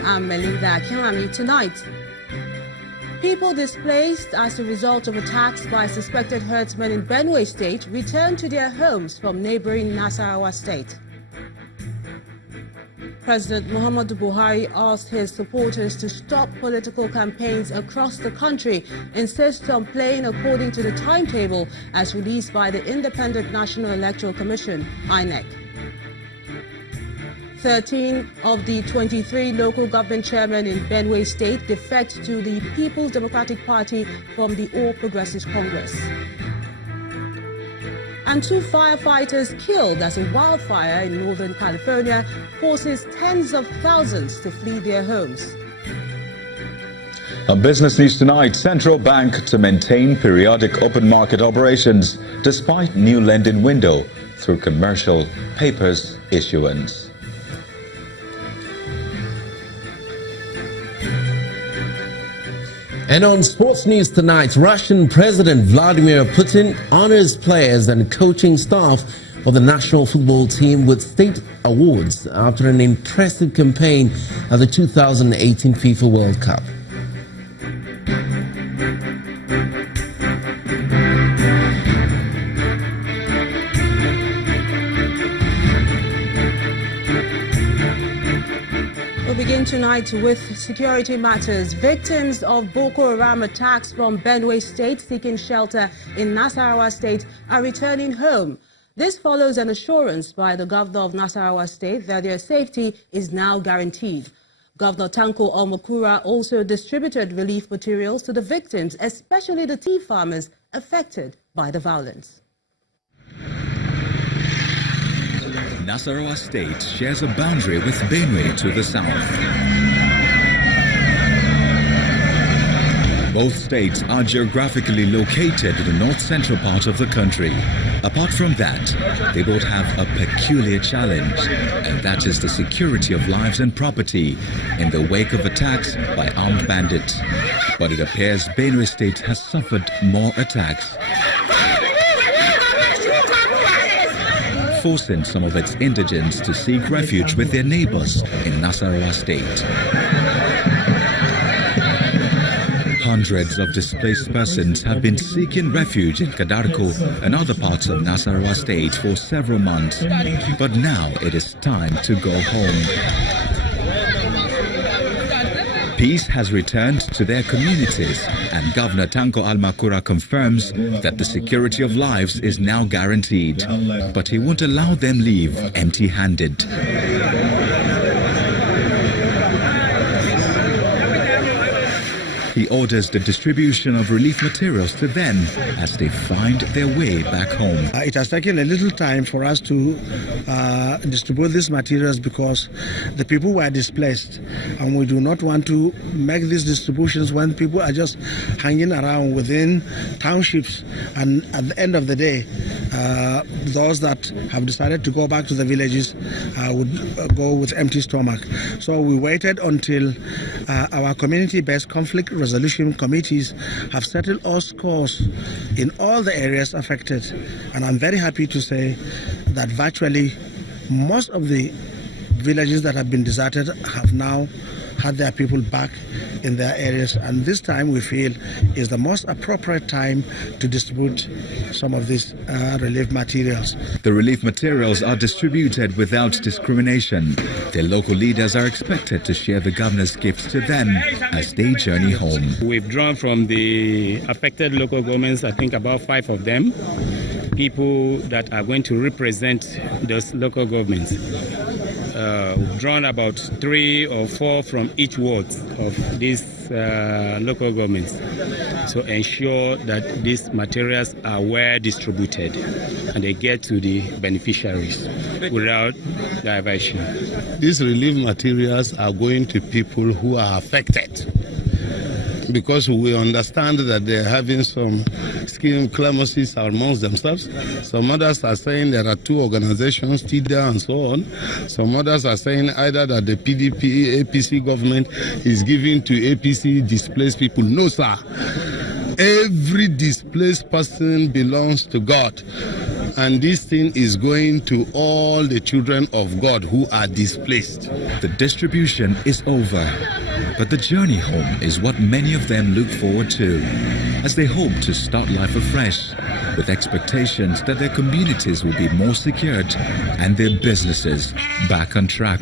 I'm Melinda Kinlami. Tonight, people displaced as a result of attacks by suspected herdsmen in Benue State returned to their homes from neighboring Nasarawa State. President Muhammadu Buhari asked his supporters to stop political campaigns across the country, insist on playing according to the timetable as released by the Independent National Electoral Commission, INEC. 13 of the 23 local government chairmen in Benue State defect to the People's Democratic Party from the All Progressives Congress. And 2 firefighters killed as a wildfire in Northern California forces tens of thousands to flee their homes. On Business News tonight, Central Bank to maintain periodic open market operations despite new lending window through commercial papers issuance. And on Sports News tonight, Russian President Vladimir Putin honors players and coaching staff of the national football team with state awards after an impressive campaign at the 2018 FIFA World Cup. We begin tonight with security matters. Victims of Boko Haram attacks from Benue State seeking shelter in Nasarawa State are returning home. This follows an assurance by the governor of Nasarawa State that their safety is now guaranteed. Governor Tanko Almakura also distributed relief materials to the victims, especially the tea farmers affected by the violence. Nasarawa State shares a boundary with Benue to the south. Both states are geographically located in the north-central part of the country. Apart from that, they both have a peculiar challenge, and that is the security of lives and property in the wake of attacks by armed bandits. But it appears Benue State has suffered more attacks, forcing some of its indigents to seek refuge with their neighbors in Nasarawa State. Hundreds of displaced persons have been seeking refuge in Kadarko and other parts of Nasarawa State for several months, but now it is time to go home. Peace has returned to their communities, and Governor Tanko Almakura confirms that the security of lives is now guaranteed, but he won't allow them leave empty-handed. He orders the distribution of relief materials to them as they find their way back home. It has taken a little time for us to distribute these materials because the people were displaced, and we do not want to make these distributions when people are just hanging around within townships, and at the end of the day, those that have decided to go back to the villages would go with empty stomach. So we waited until our community-based conflict resolution committees have settled all scores in all the areas affected, and I'm very happy to say that virtually most of the villages that have been deserted have now had their people back in their areas, and this time we feel is the most appropriate time to distribute some of these relief materials. The relief materials are distributed without discrimination. The local leaders are expected to share the governor's gifts to them as they journey home. We've drawn from the affected local governments, I think about 5 of them, people that are going to represent those local governments. We've drawn about 3 or 4 from each ward of these local governments to ensure that these materials are well distributed and they get to the beneficiaries without diversion. These relief materials are going to people who are affected, because we understand that they're having some skin clemencies amongst themselves. Some others are saying there are 2 organizations, TIDA and so on. Some others are saying either that the PDP, APC government is giving to APC displaced people. No, sir. Every displaced person belongs to God. And this thing is going to all the children of God who are displaced. The distribution is over, but the journey home is what many of them look forward to, as they hope to start life afresh, with expectations that their communities will be more secured and their businesses back on track.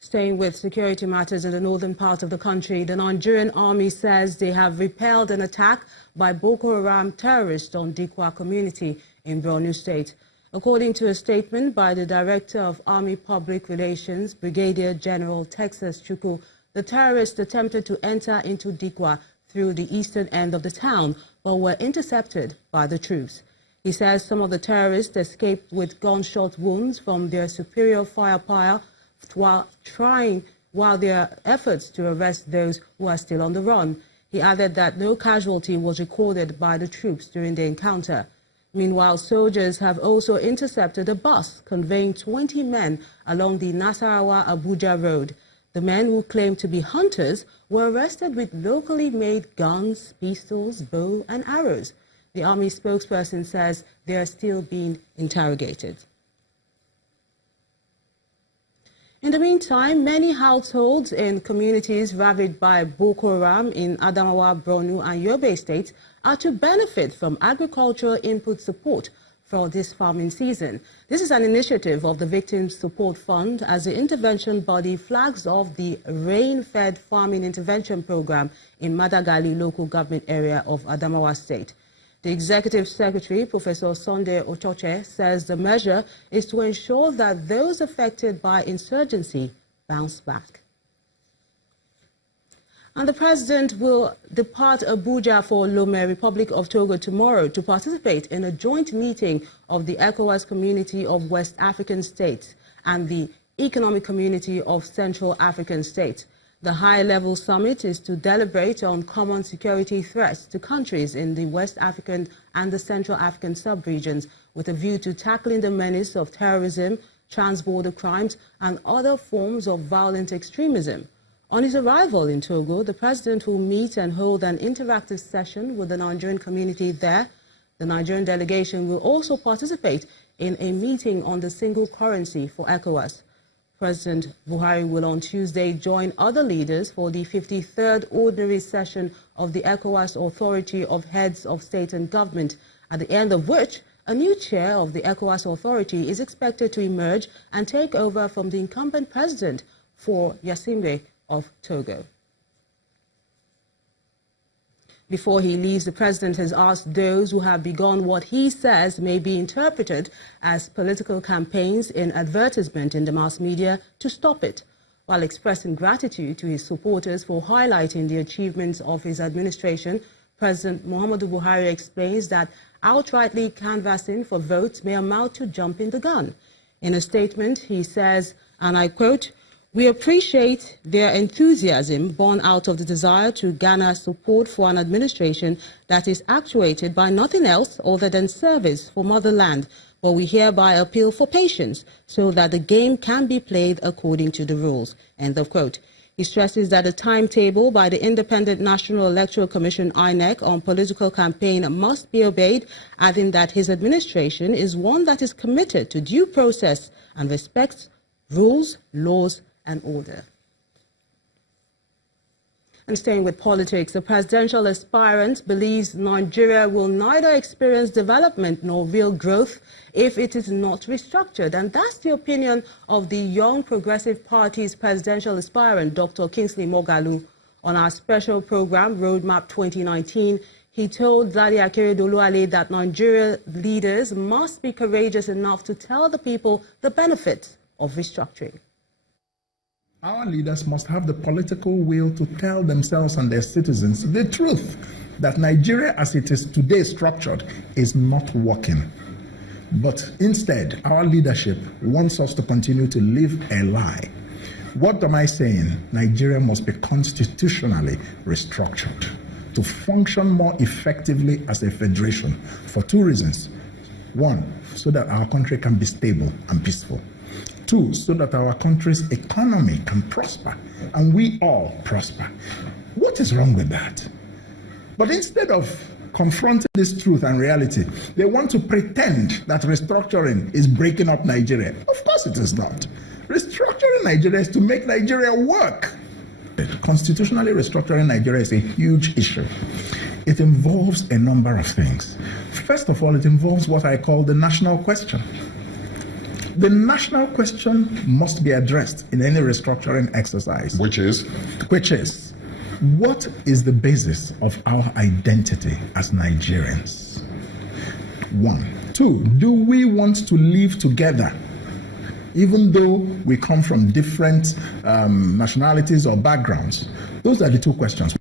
Staying with security matters in the northern part of the country, the Nigerian army says they have repelled an attack by Boko Haram terrorists on Dikwa community in Borno State. According to a statement by the Director of Army Public Relations, Brigadier General Texas Chukwu, the terrorists attempted to enter into Dikwa through the eastern end of the town, but were intercepted by the troops. He says some of the terrorists escaped with gunshot wounds from their superior firepower while their efforts to arrest those who are still on the run. He added that no casualty was recorded by the troops during the encounter. Meanwhile, soldiers have also intercepted a bus conveying 20 men along the Nasarawa-Abuja road. The men who claimed to be hunters were arrested with locally made guns, pistols, bow and arrows. The army spokesperson says they are still being interrogated. In the meantime, many households in communities ravaged by Boko Haram in Adamawa, Borno and Yobe states are to benefit from agricultural input support for this farming season. This is an initiative of the Victims Support Fund as the intervention body flags off the rain-fed farming intervention program in Madagali local government area of Adamawa State. The Executive Secretary, Professor Sunday Ochoche, says the measure is to ensure that those affected by insurgency bounce back. And the President will depart Abuja for Lome, Republic of Togo tomorrow to participate in a joint meeting of the ECOWAS Community of West African States and the Economic Community of Central African States. The high-level summit is to deliberate on common security threats to countries in the West African and the Central African sub-regions with a view to tackling the menace of terrorism, trans-border crimes and other forms of violent extremism. On his arrival in Togo, the President will meet and hold an interactive session with the Nigerian community there. The Nigerian delegation will also participate in a meeting on the single currency for ECOWAS. President Buhari will on Tuesday join other leaders for the 53rd ordinary session of the ECOWAS Authority of Heads of State and Government, at the end of which a new chair of the ECOWAS Authority is expected to emerge and take over from the incumbent president for Yasimbe of Togo. Before he leaves, the president has asked those who have begun what he says may be interpreted as political campaigns in advertisement in the mass media to stop it, while expressing gratitude to his supporters for highlighting the achievements of his administration. President Muhammadu Buhari explains that outrightly canvassing for votes may amount to jumping the gun. In a statement, he says, and I quote, "We appreciate their enthusiasm born out of the desire to garner support for an administration that is actuated by nothing else other than service for motherland, but we hereby appeal for patience so that the game can be played according to the rules." End of quote. He stresses that a timetable by the Independent National Electoral Commission (INEC) on political campaign must be obeyed, adding that his administration is one that is committed to due process and respects rules, laws, and order. And staying with politics, the presidential aspirant believes Nigeria will neither experience development nor real growth if it is not restructured. And that's the opinion of the Young Progressive Party's presidential aspirant, Dr. Kingsley Moghalu. On our special program, Roadmap 2019, he told Ladi Akeredoluwale that Nigeria leaders must be courageous enough to tell the people the benefits of restructuring. Our leaders must have the political will to tell themselves and their citizens the truth that Nigeria as it is today structured is not working. But instead, our leadership wants us to continue to live a lie. What am I saying? Nigeria must be constitutionally restructured to function more effectively as a federation for two reasons. One, so that our country can be stable and peaceful. Two, so that our country's economy can prosper and we all prosper. What is wrong with that? But instead of confronting this truth and reality. They want to pretend that restructuring is breaking up Nigeria. Of course it is not. Restructuring Nigeria is to make Nigeria work. Constitutionally restructuring Nigeria is a huge issue. It involves a number of things. First of all, it involves what I call the national question. The national question must be addressed in any restructuring exercise. Which is, what is the basis of our identity as Nigerians? 1. 2, do we want to live together, even though we come from different nationalities or backgrounds? Those are the two questions.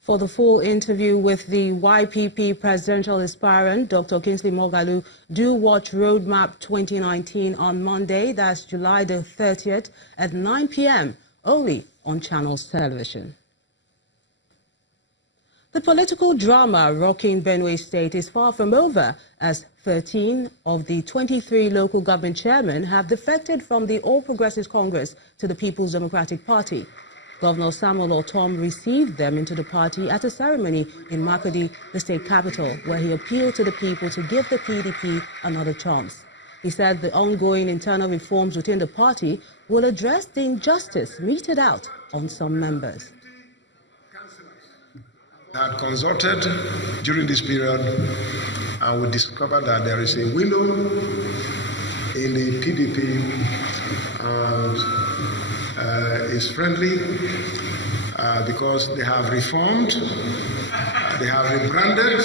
For the full interview with the YPP presidential aspirant, Dr. Kingsley Moghalu, do watch Roadmap 2019 on Monday, that's July the 30th at 9 p.m. only on Channels Television. The political drama rocking Benue State is far from over, as 13 of the 23 local government chairmen have defected from the All Progressives Congress to the People's Democratic Party. Governor Samuel Otom received them into the party at a ceremony in Makurdi, the state capital, where he appealed to the people to give the PDP another chance. He said the ongoing internal reforms within the party will address the injustice meted out on some members. I had consulted during this period, and we discovered that there is a window in the PDP and is friendly because they have reformed, they have rebranded,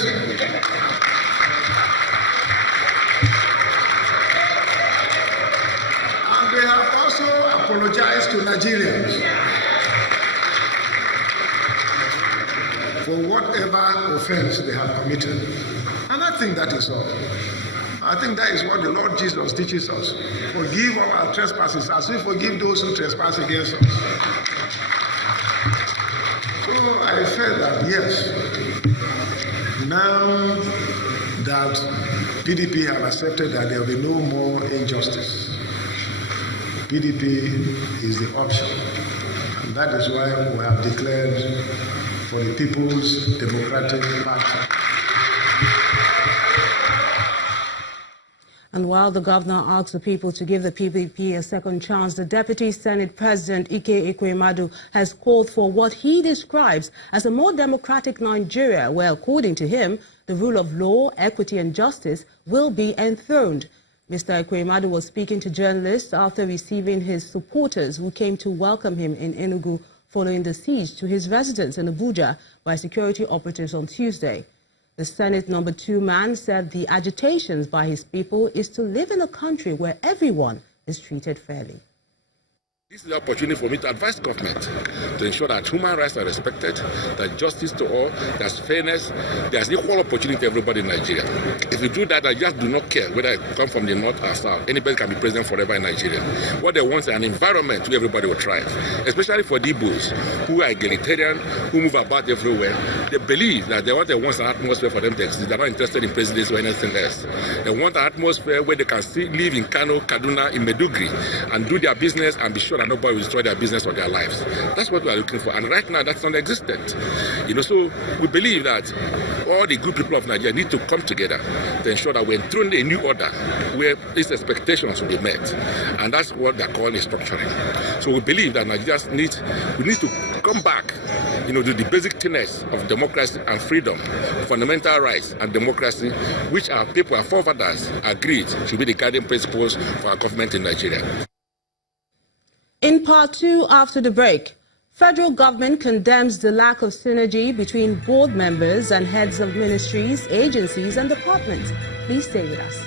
and they have also apologized to Nigerians for whatever offense they have committed. And I think that is all. I think that is what the Lord Jesus teaches us. Forgive our trespasses as we forgive those who trespass against us. So I felt that, yes, now that PDP have accepted that there will be no more injustice, PDP is the option. And that is why we have declared for the People's Democratic Party. And while the governor asked the people to give the PDP a second chance, the Deputy Senate President Ike Ekwemadu has called for what he describes as a more democratic Nigeria, where, according to him, the rule of law, equity and justice will be enthroned. Mr. Ekwemadu was speaking to journalists after receiving his supporters who came to welcome him in Enugu following the siege to his residence in Abuja by security operatives on Tuesday. The Senate number 2 man said the agitations by his people is to live in a country where everyone is treated fairly. This is the opportunity for me to advise government to ensure that human rights are respected, that justice to all, there's fairness, there's equal opportunity to everybody in Nigeria. If you do that, I just do not care whether I come from the north or south. Anybody can be president forever in Nigeria. What they want is an environment where everybody will thrive, especially for the Igbos, who are egalitarian, who move about everywhere. They believe that they want an atmosphere for them to exist. They're not interested in presidents or anything else. They want an atmosphere where they can still live in Kano, Kaduna, in Maiduguri, and do their business and be sure that nobody will destroy their business or their lives. That's what we are looking for. And right now, that's non-existent. So we believe that all the good people of Nigeria need to come together to ensure that we enthrone a new order where these expectations will be met. And that's what they're calling structuring. So we believe that Nigerians need to come back, to the basic tenets of democracy and freedom, fundamental rights and democracy, which our people, our forefathers, agreed should be the guiding principles for our government in Nigeria. In part 2, after the break, federal government condemns the lack of synergy between board members and heads of ministries, agencies and departments. Please stay with us.